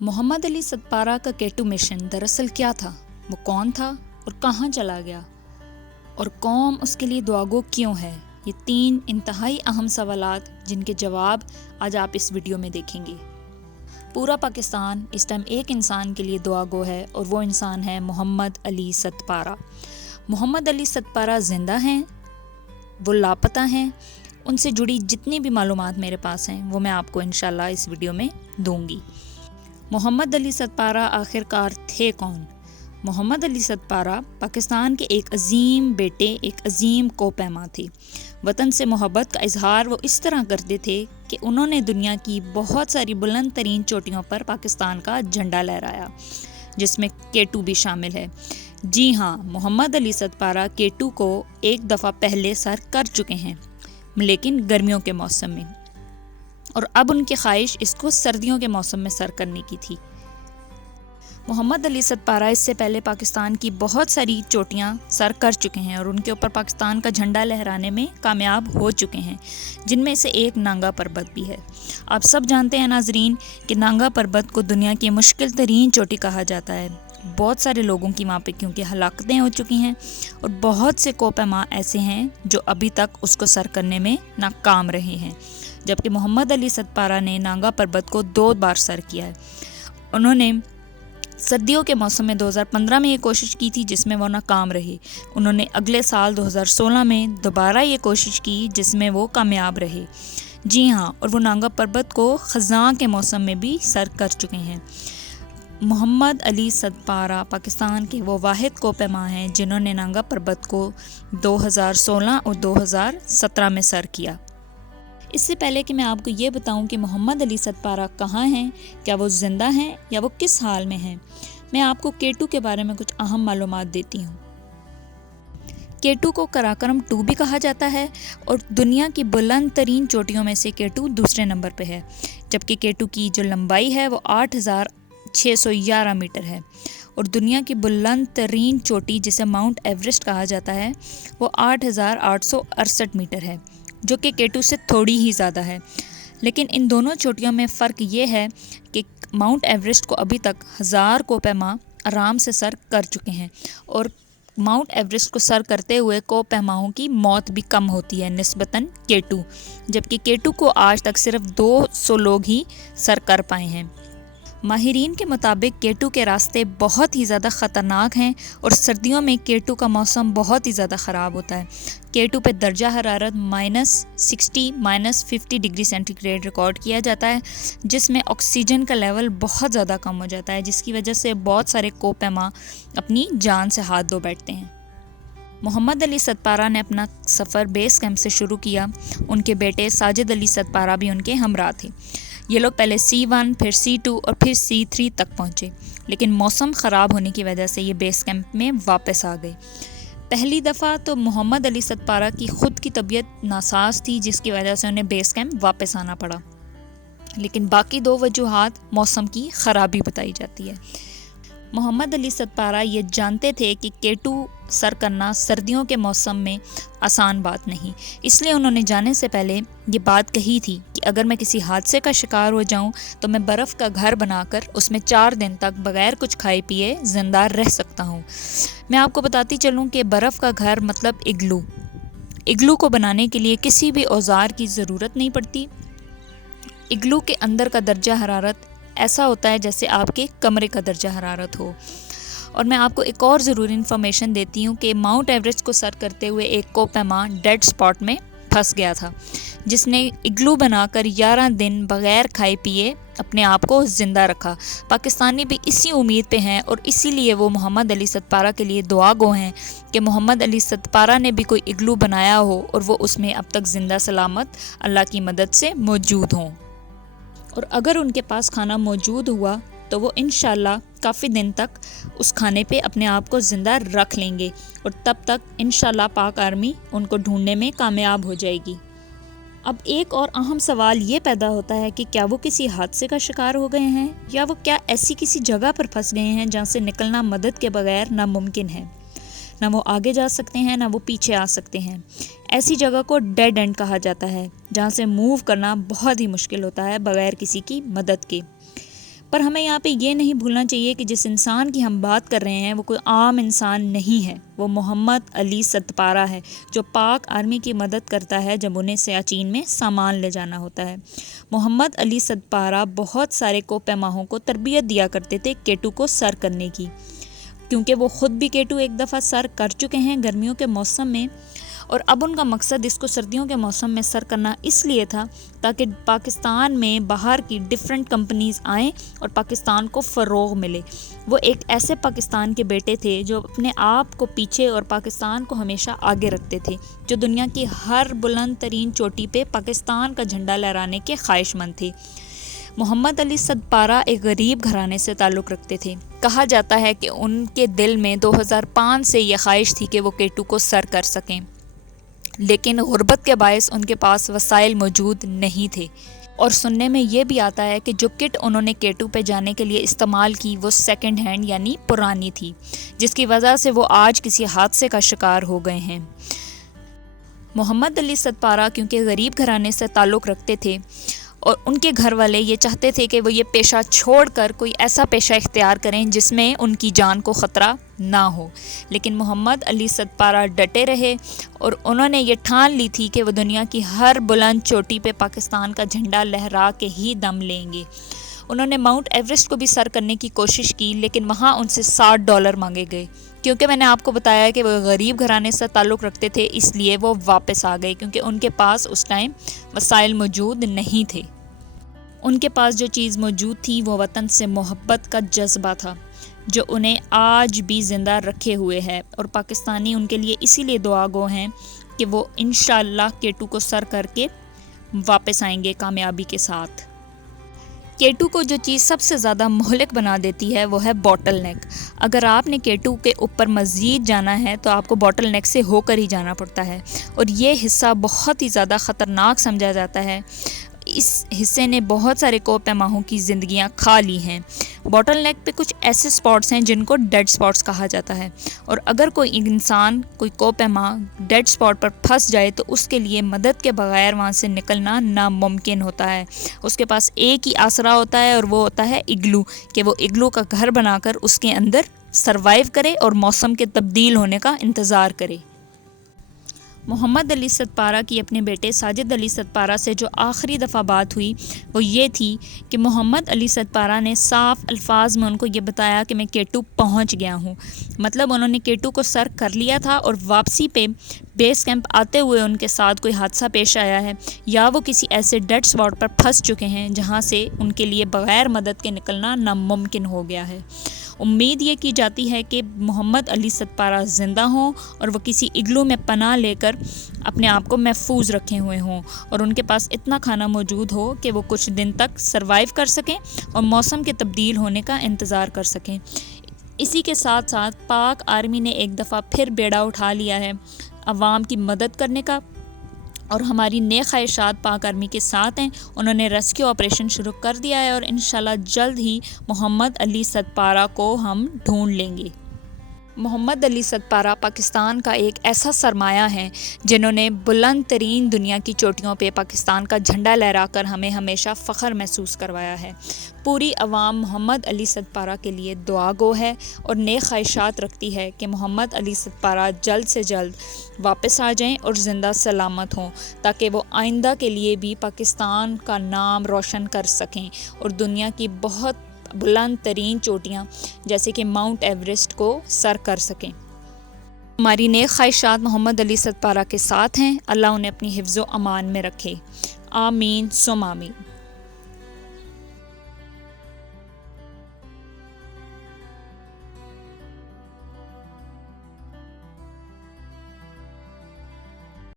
محمد علی ستپارہ کا K2 mission دراصل کیا تھا؟ وہ کون تھا اور کہاں چلا گیا؟ اور قوم اس کے لیے دعاگو کیوں ہے؟ یہ 3 انتہائی اہم سوالات جن کے جواب آج آپ اس ویڈیو میں دیکھیں گے۔ پورا پاکستان اس ٹائم ایک انسان کے لیے دعاگو ہے اور وہ انسان ہے محمد علی ستپارہ۔ محمد علی ستپارہ زندہ ہیں، وہ لاپتہ ہیں، ان سے جڑی جتنی بھی معلومات میرے پاس ہیں وہ میں آپ کو انشاءاللہ اس ویڈیو میں دوں گی۔ محمد علی ستپارہ آخر کار تھے کون؟ محمد علی ستپارہ پاکستان کے ایک عظیم بیٹے، ایک عظیم کوپیما تھے۔ وطن سے محبت کا اظہار وہ اس طرح کرتے تھے کہ انہوں نے دنیا کی بہت ساری بلند ترین چوٹیوں پر پاکستان کا جھنڈا لہرایا، جس میں K2 بھی شامل ہے۔ جی ہاں، محمد علی ستپارہ K2 کو ایک دفعہ پہلے سر کر چکے ہیں، لیکن گرمیوں کے موسم میں، اور اب ان کی خواہش اس کو سردیوں کے موسم میں سر کرنے کی تھی۔ محمد علی ستپارہ اس سے پہلے پاکستان کی بہت ساری چوٹیاں سر کر چکے ہیں اور ان کے اوپر پاکستان کا جھنڈا لہرانے میں کامیاب ہو چکے ہیں، جن میں سے ایک نانگا پربت بھی ہے۔ آپ سب جانتے ہیں ناظرین کہ نانگا پربت کو دنیا کی مشکل ترین چوٹی کہا جاتا ہے۔ بہت سارے لوگوں کی وہاں پہ کیونکہ ہلاکتیں ہو چکی ہیں اور بہت سے کوپیما ایسے ہیں جو ابھی تک اس کو سر کرنے میں ناکام رہے ہیں، جبکہ محمد علی ستپارہ نے نانگا پربت کو 2 بار سر کیا ہے۔ انہوں نے سردیوں کے موسم میں 2015 میں یہ کوشش کی تھی، جس میں وہ ناکام رہے۔ انہوں نے اگلے سال 2016 میں دوبارہ یہ کوشش کی، جس میں وہ کامیاب رہے۔ جی ہاں، اور وہ نانگا پربت کو خزاں کے موسم میں بھی سر کر چکے ہیں۔ محمد علی ستپارہ پاکستان کے وہ واحد کوپیما ہیں جنہوں نے نانگا پربت کو 2016 اور 2017 میں سر کیا۔ اس سے پہلے کہ میں آپ کو یہ بتاؤں کہ محمد علی ستپارہ کہاں ہیں، کیا وہ زندہ ہیں یا وہ کس حال میں ہیں، میں آپ کو K2 کے بارے میں کچھ اہم معلومات دیتی ہوں۔ K2 کو قراقرم 2 بھی کہا جاتا ہے اور دنیا کی بلند ترین چوٹیوں میں سے K2 دوسرے نمبر پہ ہے، جبکہ K2 کی جو لمبائی ہے وہ 8611 میٹر ہے، اور دنیا کی بلند ترین چوٹی جسے ماؤنٹ ایوریسٹ کہا جاتا ہے وہ 8868 میٹر ہے، جو کہ K2 سے تھوڑی ہی زیادہ ہے۔ لیکن ان دونوں چوٹیوں میں فرق یہ ہے کہ ماؤنٹ ایوریسٹ کو ابھی تک 1000 کوپیما آرام سے سر کر چکے ہیں، اور ماؤنٹ ایوریسٹ کو سر کرتے ہوئے کوپیماؤں کی موت بھی کم ہوتی ہے نسبتاً K2، جبکہ K2 کو آج تک صرف 200 لوگ ہی سر کر پائے ہیں۔ ماہرین کے مطابق K2 کے راستے بہت ہی زیادہ خطرناک ہیں اور سردیوں میں K2 کا موسم بہت ہی زیادہ خراب ہوتا ہے۔ K2 پہ درجہ حرارت -60 -50 ڈگری سینٹی گریڈ ریکارڈ کیا جاتا ہے، جس میں آکسیجن کا لیول بہت زیادہ کم ہو جاتا ہے، جس کی وجہ سے بہت سارے کوپیما اپنی جان سے ہاتھ دھو بیٹھتے ہیں۔ محمد علی ستپارہ نے اپنا سفر بیس کیمپ سے شروع کیا۔ ان کے بیٹے ساجد علی ستپارہ بھی ان کے ہمراہ تھے۔ یہ لوگ پہلے C1 پھر C2 اور پھر C3 تک پہنچے، لیکن موسم خراب ہونے کی وجہ سے یہ بیس کیمپ میں واپس آ گئے۔ پہلی دفعہ تو محمد علی ستپارہ کی خود کی طبیعت ناساز تھی، جس کی وجہ سے انہیں بیس کیمپ واپس آنا پڑا، لیکن باقی 2 وجوہات موسم کی خرابی بتائی جاتی ہے۔ محمد علی ستپارہ یہ جانتے تھے کہ K2 سر کرنا سردیوں کے موسم میں آسان بات نہیں، اس لیے انہوں نے جانے سے پہلے یہ بات کہی تھی کہ اگر میں کسی حادثے کا شکار ہو جاؤں تو میں برف کا گھر بنا کر اس میں 4 دن تک بغیر کچھ کھائے پیے زندہ رہ سکتا ہوں۔ میں آپ کو بتاتی چلوں کہ برف کا گھر مطلب اگلو کو بنانے کے لیے کسی بھی اوزار کی ضرورت نہیں پڑتی۔ اگلو کے اندر کا درجہ حرارت ایسا ہوتا ہے جیسے آپ کے کمرے کا درجہ حرارت ہو۔ اور میں آپ کو ایک اور ضروری انفارمیشن دیتی ہوں کہ ماؤنٹ ایوریسٹ کو سر کرتے ہوئے ایک کوپیما ڈیڈ سپاٹ میں پھنس گیا تھا، جس نے اگلو بنا کر 11 دن بغیر کھائے پیے اپنے آپ کو زندہ رکھا۔ پاکستانی بھی اسی امید پہ ہیں اور اسی لیے وہ محمد علی ستپارہ کے لیے دعا گو ہیں کہ محمد علی ستپارہ نے بھی کوئی اگلو بنایا ہو اور وہ اس میں اب تک زندہ سلامت اللہ کی مدد سے موجود ہوں، اور اگر ان کے پاس کھانا موجود ہوا تو وہ انشاءاللہ کافی دن تک اس کھانے پہ اپنے آپ کو زندہ رکھ لیں گے، اور تب تک انشاءاللہ پاک آرمی ان کو ڈھونڈنے میں کامیاب ہو جائے گی۔ اب ایک اور اہم سوال یہ پیدا ہوتا ہے کہ کیا وہ کسی حادثے کا شکار ہو گئے ہیں، یا وہ کیا ایسی کسی جگہ پر پھنس گئے ہیں جہاں سے نکلنا مدد کے بغیر ناممکن ہے؟ نہ وہ آگے جا سکتے ہیں نہ وہ پیچھے آ سکتے ہیں۔ ایسی جگہ کو ڈیڈ اینڈ کہا جاتا ہے، جہاں سے موو کرنا بہت ہی مشکل ہوتا ہے بغیر کسی کی مدد کے۔ پر ہمیں یہاں پہ یہ نہیں بھولنا چاہیے کہ جس انسان کی ہم بات کر رہے ہیں وہ کوئی عام انسان نہیں ہے، وہ محمد علی ستپارہ ہے، جو پاک آرمی کی مدد کرتا ہے جب انہیں سیاچین میں سامان لے جانا ہوتا ہے۔ محمد علی ستپارہ بہت سارے کوپیماہوں کو تربیت دیا کرتے تھے K2 کو سر کرنے کی، کیونکہ وہ خود بھی K2 ایک دفعہ سر کر چکے ہیں گرمیوں کے موسم میں، اور اب ان کا مقصد اس کو سردیوں کے موسم میں سر کرنا اس لیے تھا تاکہ پاکستان میں باہر کی ڈیفرنٹ کمپنیز آئیں اور پاکستان کو فروغ ملے۔ وہ ایک ایسے پاکستان کے بیٹے تھے جو اپنے آپ کو پیچھے اور پاکستان کو ہمیشہ آگے رکھتے تھے، جو دنیا کی ہر بلند ترین چوٹی پہ پاکستان کا جھنڈا لہرانے کے خواہش مند تھے۔ محمد علی ستپارہ ایک غریب گھرانے سے تعلق رکھتے تھے۔ کہا جاتا ہے کہ ان کے دل میں 2005 سے یہ خواہش تھی کہ وہ K2 کو سر کر سکیں، لیکن غربت کے باعث ان کے پاس وسائل موجود نہیں تھے، اور سننے میں یہ بھی آتا ہے کہ جو کٹ انہوں نے K2 پہ جانے کے لیے استعمال کی وہ سیکنڈ ہینڈ یعنی پرانی تھی، جس کی وجہ سے وہ آج کسی حادثے کا شکار ہو گئے ہیں۔ محمد علی ستپارہ کیونکہ غریب گھرانے سے تعلق رکھتے تھے اور ان کے گھر والے یہ چاہتے تھے کہ وہ یہ پیشہ چھوڑ کر کوئی ایسا پیشہ اختیار کریں جس میں ان کی جان کو خطرہ نہ ہو، لیکن محمد علی ستپارہ ڈٹے رہے اور انہوں نے یہ ٹھان لی تھی کہ وہ دنیا کی ہر بلند چوٹی پہ پاکستان کا جھنڈا لہرا کے ہی دم لیں گے۔ انہوں نے ماؤنٹ ایوریسٹ کو بھی سر کرنے کی کوشش کی، لیکن وہاں ان سے $60 مانگے گئے۔ کیونکہ میں نے آپ کو بتایا کہ وہ غریب گھرانے سے تعلق رکھتے تھے، اس لیے وہ واپس آ گئے، کیونکہ ان کے پاس اس ٹائم وسائل موجود نہیں تھے۔ ان کے پاس جو چیز موجود تھی وہ وطن سے محبت کا جذبہ تھا، جو انہیں آج بھی زندہ رکھے ہوئے ہے، اور پاکستانی ان کے لیے اسی لیے دعا گو ہیں کہ وہ انشاءاللہ K2 کو سر کر کے واپس آئیں گے کامیابی کے ساتھ۔ K2 کو جو چیز سب سے زیادہ مہلک بنا دیتی ہے وہ ہے باٹل نیک۔ اگر آپ نے K2 کے اوپر مزید جانا ہے تو آپ کو باٹل نیک سے ہو کر ہی جانا پڑتا ہے، اور یہ حصہ بہت ہی زیادہ خطرناک سمجھا جاتا ہے۔ اس حصے نے بہت سارے کوپیماہوں کی زندگیاں کھا لی ہیں۔ باٹل نیک پہ کچھ ایسے سپاٹس ہیں جن کو ڈیڈ سپاٹس کہا جاتا ہے، اور اگر کوئی انسان کوئی کوپیما ڈیڈ سپاٹ پر پھنس جائے تو اس کے لیے مدد کے بغیر وہاں سے نکلنا ناممکن ہوتا ہے۔ اس کے پاس ایک ہی آسرا ہوتا ہے اور وہ ہوتا ہے اگلو، کہ وہ اگلو کا گھر بنا کر اس کے اندر سروائیو کرے اور موسم کے تبدیل ہونے کا انتظار کرے۔ محمد علی ستپارہ کی اپنے بیٹے ساجد علی ستپارہ سے جو آخری دفعہ بات ہوئی وہ یہ تھی کہ محمد علی ستپارہ نے صاف الفاظ میں ان کو یہ بتایا کہ میں K2 پہنچ گیا ہوں، مطلب انہوں نے K2 کو سر کر لیا تھا، اور واپسی پہ بیس کیمپ آتے ہوئے ان کے ساتھ کوئی حادثہ پیش آیا ہے، یا وہ کسی ایسے ڈیڈ سپاٹ پر پھنس چکے ہیں جہاں سے ان کے لیے بغیر مدد کے نکلنا ناممکن ہو گیا ہے۔ امید یہ کی جاتی ہے کہ محمد علی ستپارہ زندہ ہوں اور وہ کسی اگلو میں پناہ لے کر اپنے آپ کو محفوظ رکھے ہوئے ہوں، اور ان کے پاس اتنا کھانا موجود ہو کہ وہ کچھ دن تک سروائیو کر سکیں اور موسم کے تبدیل ہونے کا انتظار کر سکیں۔ اسی کے ساتھ ساتھ پاک آرمی نے ایک دفعہ پھر بیڑا اٹھا لیا ہے عوام کی مدد کرنے کا، اور ہماری نیک خواہشات پاک آرمی کے ساتھ ہیں۔ انہوں نے ریسکیو آپریشن شروع کر دیا ہے، اور انشاءاللہ جلد ہی محمد علی ستپارہ کو ہم ڈھونڈ لیں گے۔ محمد علی ستپارہ پاکستان کا ایک ایسا سرمایہ ہے جنہوں نے بلند ترین دنیا کی چوٹیوں پہ پاکستان کا جھنڈا لہرا کر ہمیں ہمیشہ فخر محسوس کروایا ہے۔ پوری عوام محمد علی ستپارہ کے لیے دعا گو ہے اور نیک خواہشات رکھتی ہے کہ محمد علی ستپارہ جلد سے جلد واپس آ جائیں اور زندہ سلامت ہوں، تاکہ وہ آئندہ کے لیے بھی پاکستان کا نام روشن کر سکیں اور دنیا کی بہت بلند ترین چوٹیاں جیسے کہ ماؤنٹ ایوریسٹ کو سر کر سکیں۔ ہماری نیک خواہشات محمد علی ستپارہ کے ساتھ ہیں۔ اللہ انہیں اپنی حفظ و امان میں رکھے، آمین ثم آمین۔